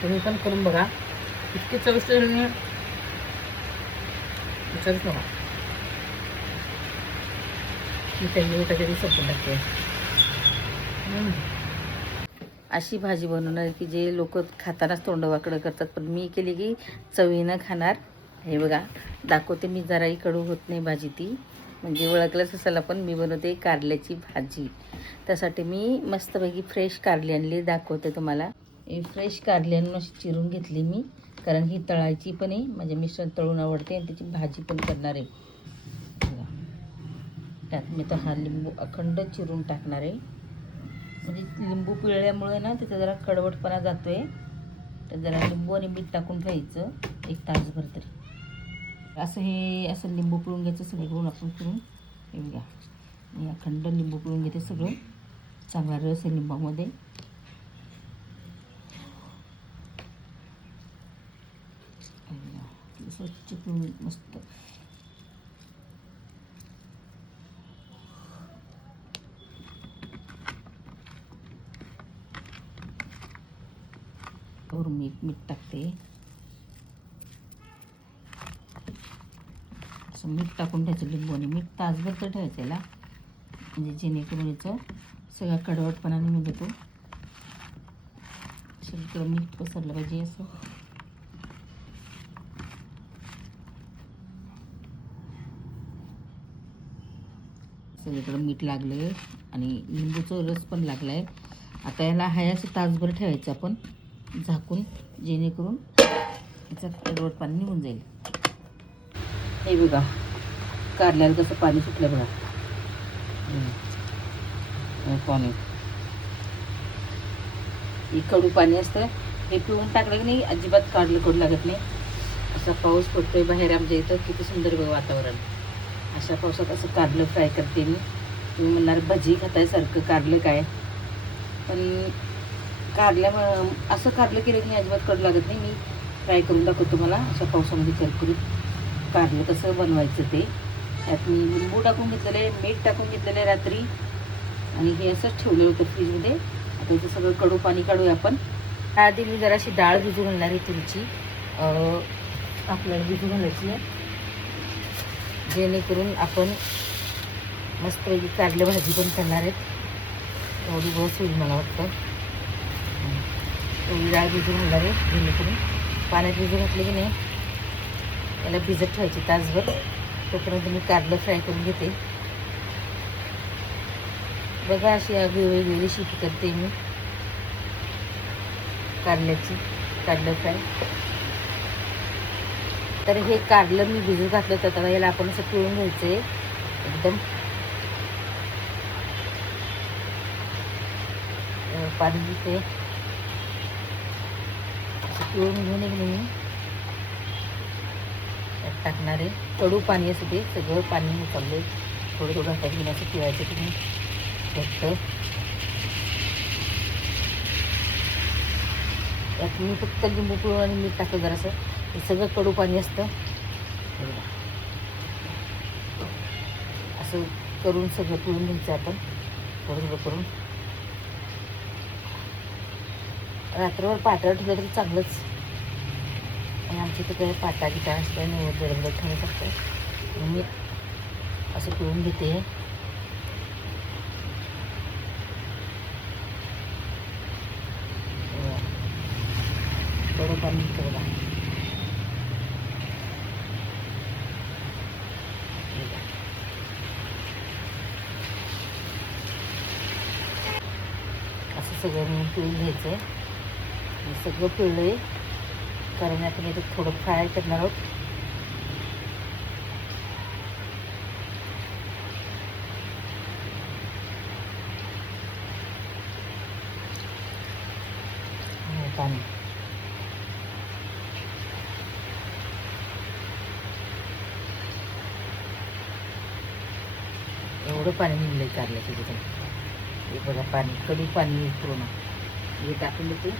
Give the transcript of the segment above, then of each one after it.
तुम्ही पण करून बघा, इतके चविष्ट विचारूच नका. मी काही त्याच्या दिवसात पण टाकते. अशी भाजी बनवणार की जे लोक खातानाच तोंड वाकडं करतात, पण मी केली की चवीनं खाणार. हे बघा दाखवते, मी जराही कडू होत नाही भाजी ती, म्हणजे ओळखलंच असायला. पण मी बनवते कारल्याची भाजी. त्यासाठी मी मस्तपैकी फ्रेश कारली आणली, दाखवते तुम्हाला. हे फ्रेश कारली आणून अशी चिरून घेतली मी, कारण ही तळायची पण आहे. माझे मिस्टर तळून आवडते आणि त्याची भाजी पण करणार आहे. त्यात मी तर हा लिंबू अखंड चिरून टाकणार आहे, म्हणजे लिंबू पिळल्यामुळे ना त्याचा जरा कडवटपणा जातो आहे. तर जरा लिंबू आणि मीठ टाकून ठेवायचं 1 तासभर तरी. असं हे असं लिंबू पिळून घ्यायचं सगळीकडून आपण पिळून. हे बघा मी अखंड लिंबू पिळून घेते, सगळं चांगला रस आहे लिंबामध्ये. स्वच्छ पिळून मस्त. वर मीठ टाकते, असं मीठ टाकून ठेवायचं. लिंबू आणि मीठ तासभर तर ठेवायचं याला, म्हणजे जेणेकरून याचं सगळा कडवटपणा निघून जातो. सगळीकडं मीठ पसरलं पाहिजे असं. सगळीकडं मीठ लागलं आणि लिंबूचा रस पण लागला आहे. आता याला हाय असं तासभर ठेवायचं आपण झाकून, जेणेकरून याचा कडवटपणा निघून जाईल. हे बघा कारल्याला कसं पाणी सुटलं बघा. पाणी हे कडू पाणी असतं, हे पिऊन टाकलं की नाही अजिबात काढलं कडू लागत नाही. असा पाऊस पडतोय बाहेर आमच्या इथं, किती सुंदर बघ वातावरण. अशा पावसात असं कारलं फ्राय करते मी. तुम्ही म्हणणार भजी खाताय सारखं, कारलं काय? पण कारल्यामुळं असं कारलं केलं की अजिबात कडू लागत नाही. मी फ्राय करून दाखवतो तुम्हाला अशा पावसामध्ये करकुरीत कारलं कसं बनवायचं ते. त्यात मी लिंबू टाकून घेतलेलं आहे, मीठ टाकून घेतलेलं आहे रात्री, आणि हे असंच ठेवलं होतं फ्रीजमध्ये. आता इथं सगळं कडू पाणी काढूया आपण. आधी मी जराशी डाळ भिजू घालणार आहे तुरीची, आपल्याला भिजू घालायची आहे, जेणेकरून आपण मस्तपैकी कारलं भाजी पण करणार आहेत. एवढी बस होईल मला वाटतं. एवढी डाळ भिजू घालणार आहे, जेणेकरून पाण्यात भिजू घातले की नाही याला भिजत ठेवायची तासभर. तोपर्यंत मी कारलं फ्राय करून घेते. बघा अशी वेगवेगळी शेती करते मी कारल्याची, कारलं फ्राय. तर हे कारलं मी भिजू घातलं, तर आता याला आपण असं पिळून घ्यायचं आहे एकदम. पाणी घेते असं पिळून घेऊन एक मी टाकणार आहे. कडू पाणी असं ते सगळं पाणी उचललं, थोडं थोडं हातात घेऊन असं पिळायचं तुम्ही फक्त. यात मी फक्त लिंबू पिळून आणि मीठ टाकलं जरासं. हे सगळं कडू पाणी असतं. असं करून सगळं पिळून घ्यायचं आपण थोडं थोडं करून. रात्रभर पातळ ठेवलं तरी चांगलंच, आणि आमच्या इथं काही पाटा गिटा असतं नाही, गडबड ठेवण्यासारखं. मी असं पिळून घेते. थोडं पाणी घेतो बघा. असं सगळं मी पिळून घ्यायचं आहे. सगळं पिळलं आहे, कारण आपण इथं थोडं फ्राय करणार आहोत. पाणी एवढं पाणी निघलंय कारल्याचं तिथे. हे बघा पाणी, कडू पाणी पूर्ण हे टाकून देते.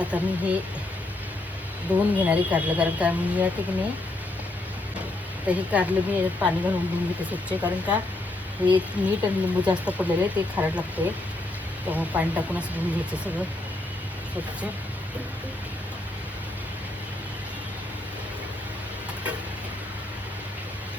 आता मी हे धुवून घेणारे कारलं, कारण का मी या ठिकाणी आता हे कारलं मी याच्यात पाणी घालून धुवून घेते स्वच्छ, कारण का हे मीठ आणि लिंबू जास्त पडलेलं आहे, ते खारट लागतं आहे. त्यामुळे पाणी टाकून असं धुवून घ्यायचं सगळं स्वच्छ.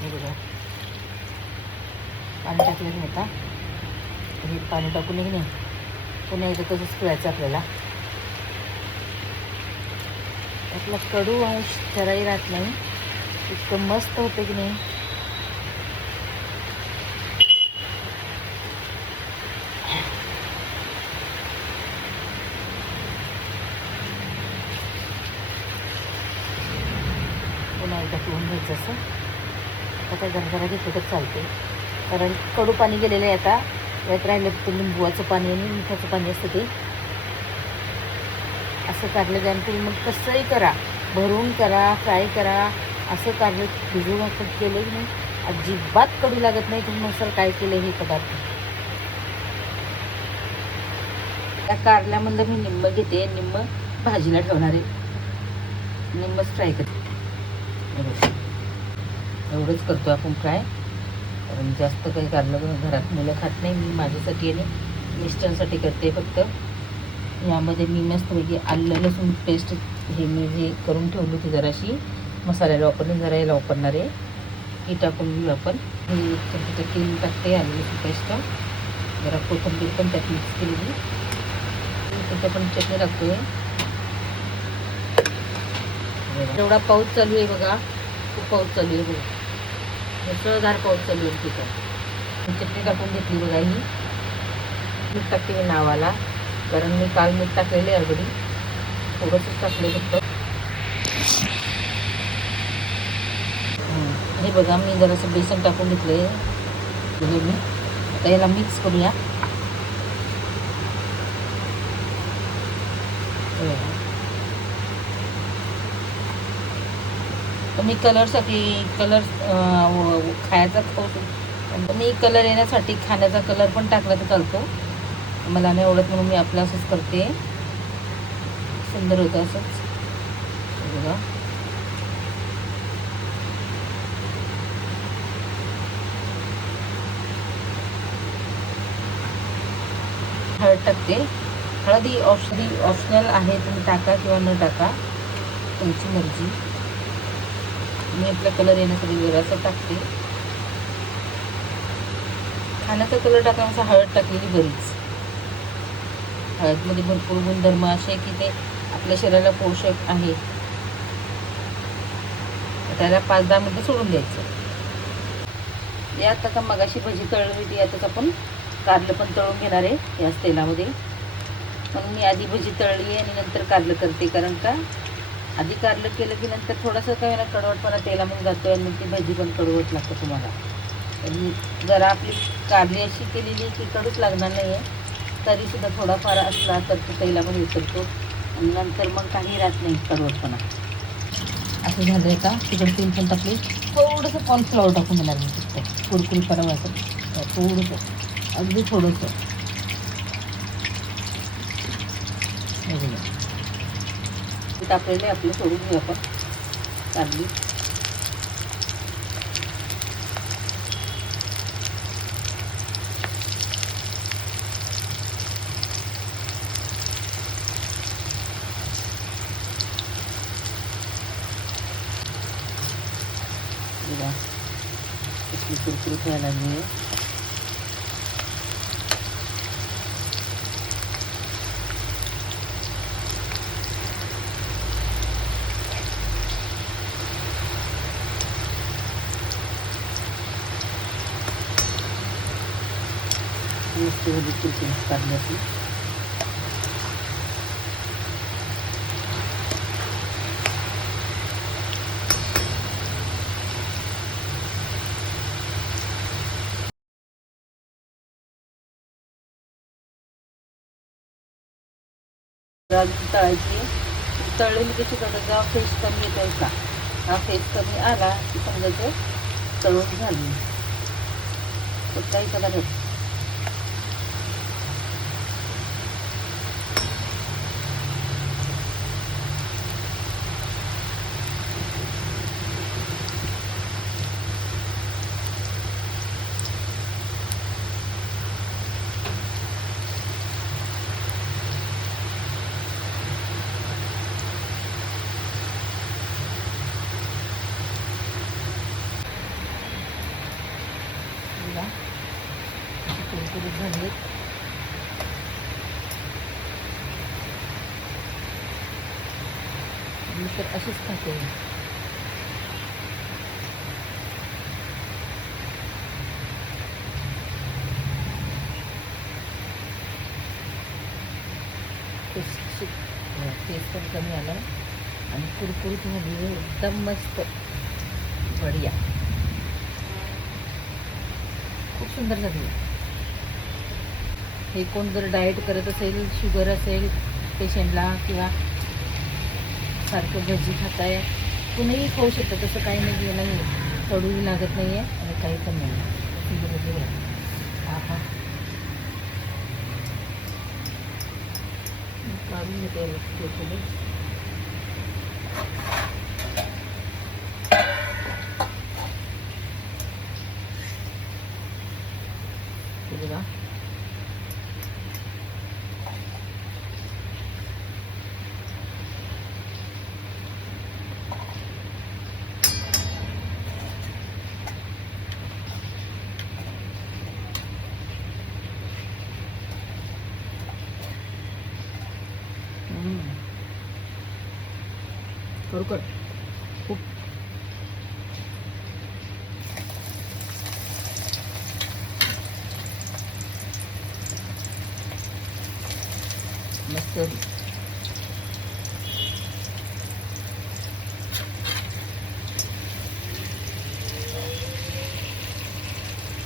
हे बघा पाणी टाकलं की आता हे पाणी टाकून की नाही पुन्हा एकदा तसंच पिळायचं आपल्याला. आपला कडू अंश जराही राहत नाही, इतकं मस्त होतं की नाही. पुन्हा एकदा पिळून घ्यायचं असं. आता जरा घेतलं तर चालते, कारण कडू पाणी गेलेलं आहे. आता यात राहिलं फक्त लिंबूचं पाणी आणि मिठाचं पाणी असतं ते. असं कारलं द्या तुम्ही मग कसंही करा, भरून करा, फ्राय करा, असं कारलं भिजवून असं केलं की नाही अजिबात कडू लागत नाही. तुम्ही मग काय केलं हे पदार्थ. त्या कारल्यामधलं मी निम्म घेते, निम्म भाजीला ठेवणार आहे, निम्मच फ्राय करते. एवढंच करतो आपण फ्राय, कारण जास्त काही कारलं घरात मुलं खात नाही. मी माझ्यासाठी आणि मिस्टरांसाठी करते फक्त. यामध्ये मी मस्तपैकी आलं लसूण पेस्ट हे करून ठेवली होती, जराशी मसाल्याला वापरली, जरा याला वापरणार आहे. ही टाकून घेऊ आपण. हे क्रीम टाकते, आलं लसूण पेस्ट, जरा कोथिंबीर पण त्यात मिक्स केलेली, त्याच्या पण चटणी टाकतोय. एवढा पाऊस चालू आहे बघा, खूप पाऊस चालू आहे बघा, मुसळधार पाऊस चालू आहे. ठीक आहे, चटणी टाकून घेतली बघा. ही मीठ टाकते मी नावाला, कारण मी काल मीठ टाकलेले ऑलरेडी, थोडंसं टाकले फक्त. हे बघा मी जरासं बेसन टाकून घेतले मी. आता याला मिक्स करूया. मी कलरसाठी कलर खायचा खाऊ, मी कलर येण्यासाठी खाण्याचा कलर पण टाकला तर चालतो. मला नाही आवडत म्हणून मी आपलं असंच करते, सुंदर होतं असंच. बघा हळद टाकते. हळदी ऑप्शनल आहे, तुम्ही टाका किंवा न टाका, तुमची मर्जी. मी आपला कलर येण्यासाठी जरासं टाकते. खाण्याचा कलर टाकण्याचा हळद टाकलेली बरीच. हळदमध्ये भरपूर गुणधर्म असे की ते आपल्या शरीराला पोषक आहे. त्याला 5-10 मिनटं सोडून द्यायचं. यात आता मगाशी भजी तळली होती, यातच आपण कारलं पण तळून घेणार आहे याच तेलामध्ये. म्हणून मी आधी भजी तळली आणि नंतर कारलं करते, कारण का आधी कारलं केलं की नंतर थोडंसं काय ना कडवटपणा तेलामध्ये जातो आणि ती भजी पण कडवट लागतं तुम्हाला. आणि जरा आपली कारली अशी केलेली की कडूच लागणार नाही आहे, तरीसुद्धा थोडाफार असला तर तो तेलामध्ये उतरतो आणि नंतर मग काही राहत नाही कडवटपणा. असं झालं आहे का, तिकडे तेल पण टाकले, थोडंसं कॉर्नफ्लॉवर टाकून देणार मी फक्त कुरकुरी करावं, थोडंसं अगदी थोडंसं. टाकलेले आपले सोडून घेऊ आपण कारली. कसली कुरकुरीत व्हायला लागली आहे. मस्त भाजी कुरकुरीत काढण्याची. तळायची, तळलेली कशी करतात, जेव्हा फेस कमी येतो का, हा फेस कमी आला की समजायचं तळून झाली. कुठलाही पदार्थ बघा कुरकुरीत झाले. मी तर अशीच खाते. टेस्ट पण कमी आला आणि कुरकुरीत झाली एकदम मस्त बढिया. खूप सुंदर झाली. हे कोण जर डाएट करत असेल, शुगर असेल पेशंटला किंवा सारखं भजी खाताय कुणीही खाऊ शकतं. तसं काही नाही नाही, कडूही लागत नाही आहे आणि काही पण नाही. भजी बघा. हा काढून घेते थोडे. बघा खरोखर खूप मस्त.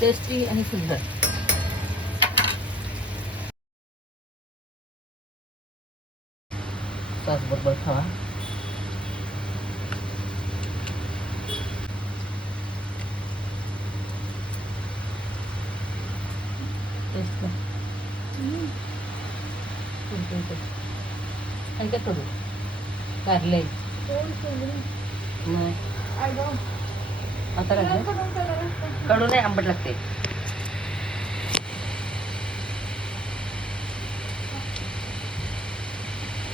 टेस्टी आणि सुंदर. सॉस बरोबर खावा. आणि काय करू कारले आता कडू नाही, आंबट लागते.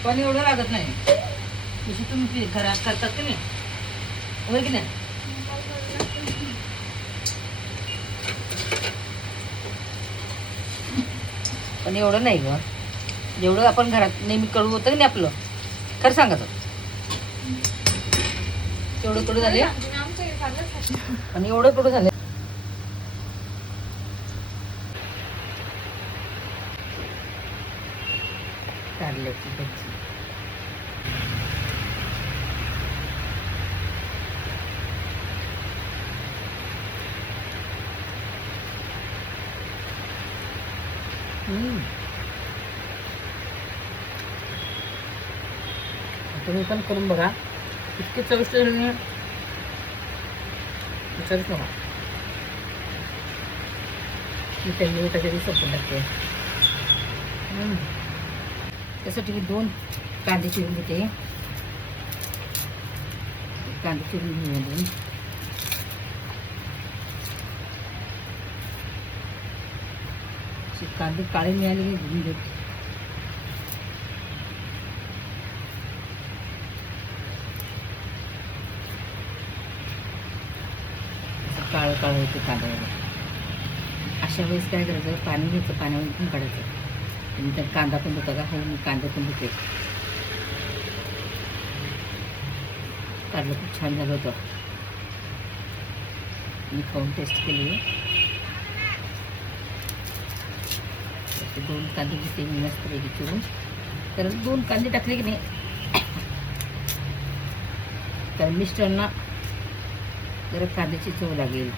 पण एवढं लागत नाही जशी तुम्ही घरात करतात की नाही, होय की नाही. पण एवढं नाही ग, जेवढं आपण घरात नेहमी कडू होतं की नाही आपलं, खरं सांगायचं तेवढं कडू झाले. आणि एवढं कडू झाले. कारल्याची भजी. तुम्ही पण करून बघा, इतके चविष्ट झाले विचारूच नका. मी त्यांनी त्याच्यासाठी संपून टाकते. त्यासाठी मी 2 कांदे चिरून घेते. कांदे चिरून घेऊन कांदे काळे मिळाले की घेऊन घेते. काळं काळं होते कांद्याला. अशा वेळेस काय करायचं, पाणी घ्यायचं, पाण्यावर पण काढायचं. आणि त्यात कांदा पण होता का, हो मी कांदा पण होते. काढलं खूप छान झालं होतं. मी खाऊन टेस्ट केली. 2 कांदे घेते मी मस्तपैकी चिरून. कारण 2 कांदे टाकले की नाही तर मिस्टरांना जरा कांद्याची चव लागेल.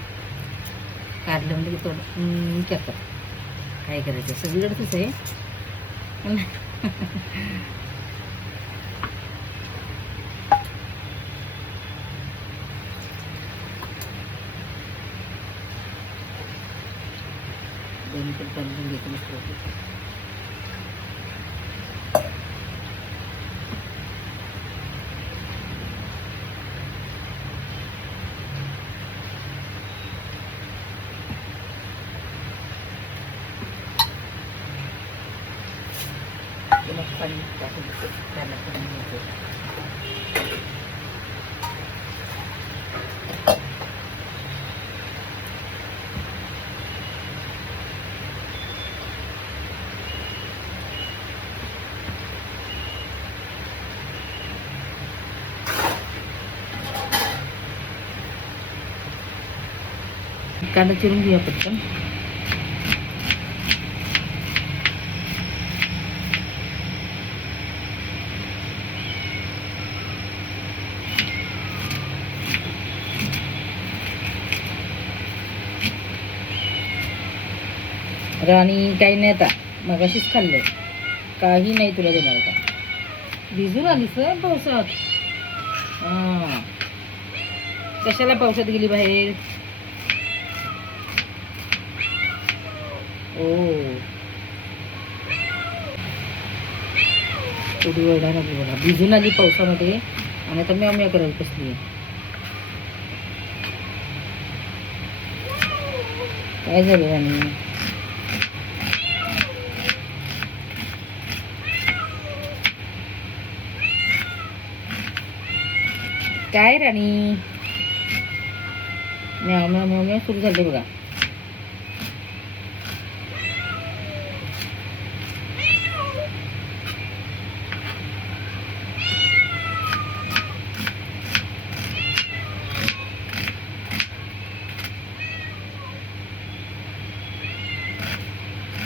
कारलं म्हणजे थोडं करतात. काय करायचं, सगळीकडेच आहे. दोन्ही पण काढून घेतो मस्त. पाणी टाकून त्याला करून घ्यायचं. कांदा चिरून घेऊया पटकन. राणी काही नाही आता मगाशीच खाल्लं, काही नाही तुला देणार आता. भिजून आलीस पावसात? हां, कशाला पावसात गेली बाहेर? ओ थोडी ओरडा लागली बघा, भिजून आली पावसामध्ये आणि आता म्याव म्याव करायला बसली. काय झालं राणी? काय राणी? म्याव म्याव म्याव म्याव सुरू झाले बघा.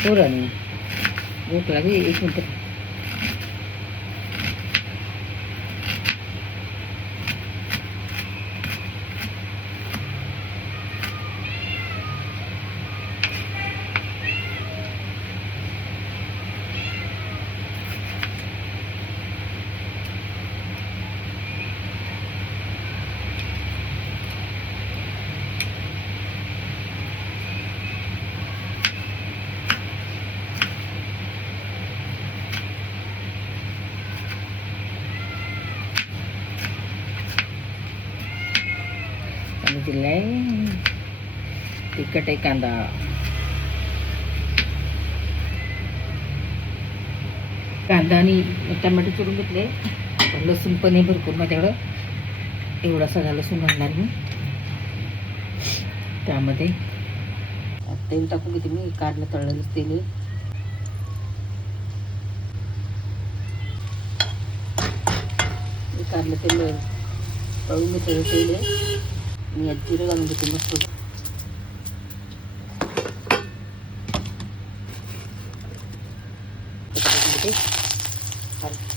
हो राणी, भूक लागली. 1 मिनिट. दिलाय तिखट आहे कांदा. कांदा आणि टमाटे चिरून घेतले. लसूण पण आहे भरपूर माझ्याकडं, एवढा सगळा लसूण घालणार मी त्यामध्ये. तेल टाकून घेते मी, काढलं तळलेलं तेल आहे. काढलं तेल तळून घेतलेलं तेल आहे. मी आज जिरं घालून घेते मस्त.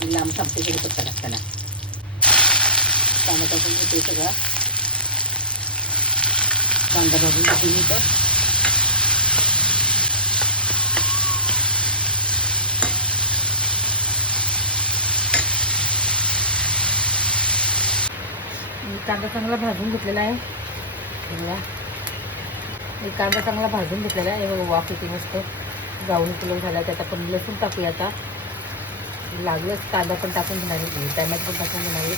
लांब थांबते तरी पत्ता लागताना कांदा टाकून घेते सगळा. कांदा भाजून घेते मी तर. कांदा चांगला भाजून घेतलेला आहे. कांदा चांगला भाजून घेतलेला आहे. हे वाफ येते मस्त, ब्राऊन कलर झाला. त्यात आपण लसूण टाकूया आता. लागलंच कांदा पण टाकून घेणार आहे, टॅमॅटो पण टाकून घेणार आहे.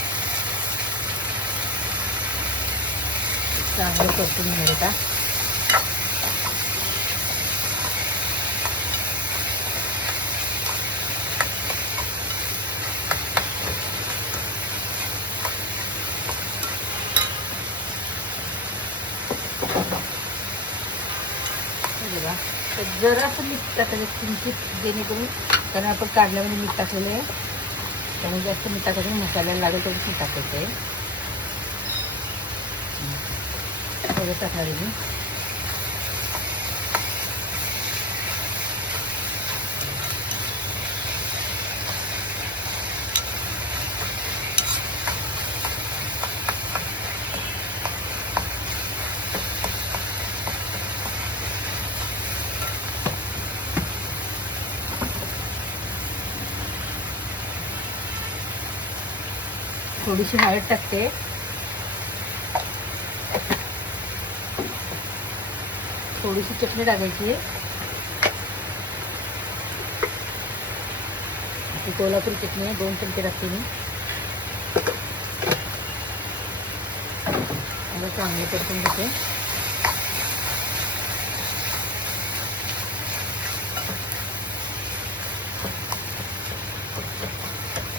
चांगलं परतून घेणार आता. जरासं मीठ टाकायचं किंचित, जेणेकरून, कारण आपण काढल्यामध्ये मीठ टाकलेलं आहे त्यामुळे जास्त मीठ टाकायचं. मसाल्याला लागेल तेवढं मीठ टाकायचं आहे. थोडं टाकणार आहे मी. थोडीशी हळद टाकते. थोडीशी चटणी टाकायची. कोल्हापुरी चटणी आहे, 2 चमचे टाकते मी. आता चांगलं परतून घेते.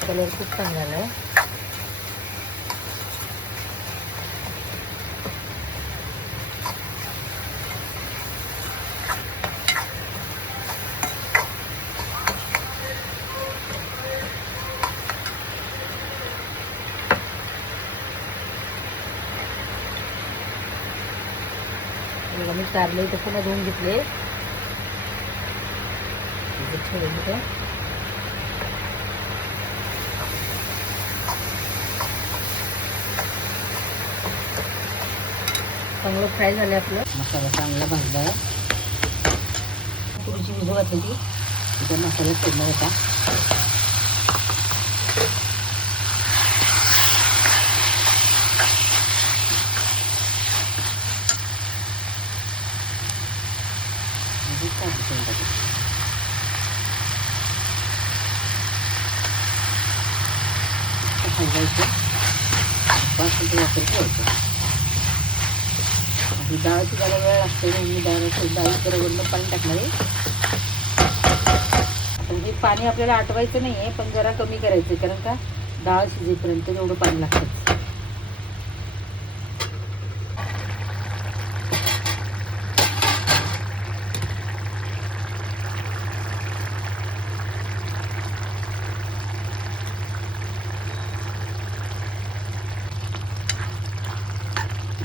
कलर खूप चांगला आला आहे. बघा मी कारले इथं पुन्हा धुवून घेतले. चांगलं फ्राय झालं आपलं. मसाला चांगला भाजला आहे. तुरीची भिजू घातली ती इथं मसाला फोडणार होता. हलवायचं 5 मिनिटं वापर ठेवायचं. ही डाळची जरा वेळ लागते म्हणून मी डाळीबरोबर पाणी टाकणार आहे. म्हणजे पाणी आपल्याला आटवायचं नाही आहे, पण जरा कमी करायचं, कारण का डाळ शिजेपर्यंत एवढं पाणी लागतंच.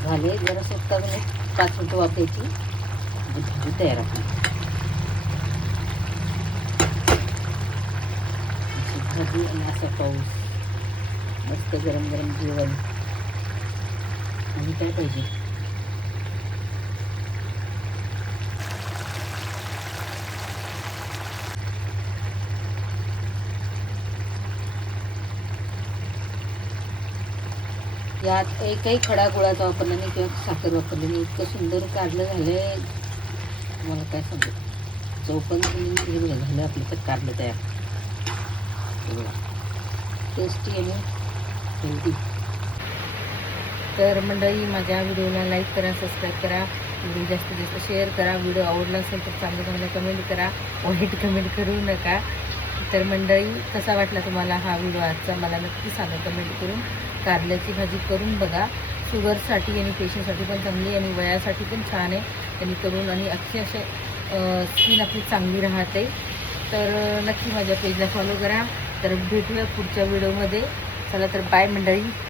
झाले जरा सुकता 5 मिनिटं वाफायची भाजी तयार आहे. भाजी आणि असा पाऊस, मस्त गरम गरम जेवण आणि काय पाहिजे. यात एकही खडा गुळाचा वापरला नाही किंवा साखर वापरली नाही. इतकं सुंदर कारलं झालंय तुम्हाला काय सांगू. हे बघा झालं आपलं तर कारलं तयार. टेस्टी आणि हेल्दी. तर मंडळी माझ्या व्हिडिओला लाईक करा, सबस्क्राईब करा, व्हिडिओ जास्तीत जास्त शेअर करा. व्हिडिओ आवडला असेल तर चांगलं चांगलं कमेंट करा, वाईट कमेंट करू नका. तर मंडळी कसा वाटला तुम्हाला हा व्हिडिओ आजचा मला नक्की सांगा कमेंट करून. कारल्याची भाजी करून बघा. शुगरसाठी आणि पेशंटसाठी पण चांगली आणि वयासाठी पण छान आहे. त्यांनी करून आणि असे स्किन आपली चांगली राहते. तर नक्की माझ्या पेजला फॉलो करा. तर भेटूया पुढच्या व्हिडिओमध्ये. चला तर बाय मंडळी.